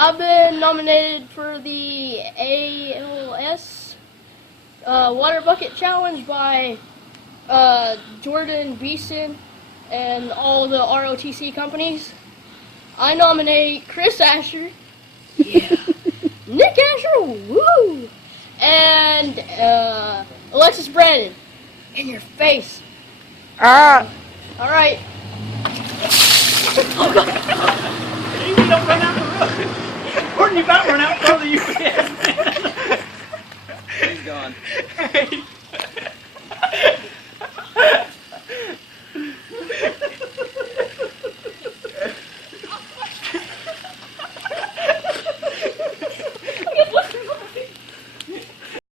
I've been nominated for the ALS Water Bucket Challenge by Jordan Beeson and all the ROTC companies. I nominate Chris Asher. Yeah. Nick Asher, woo! And Alexis Brandon. In your face. Ah! Alright. Oh, God. You don't run out the road. Or you about run out further you can. He's gone.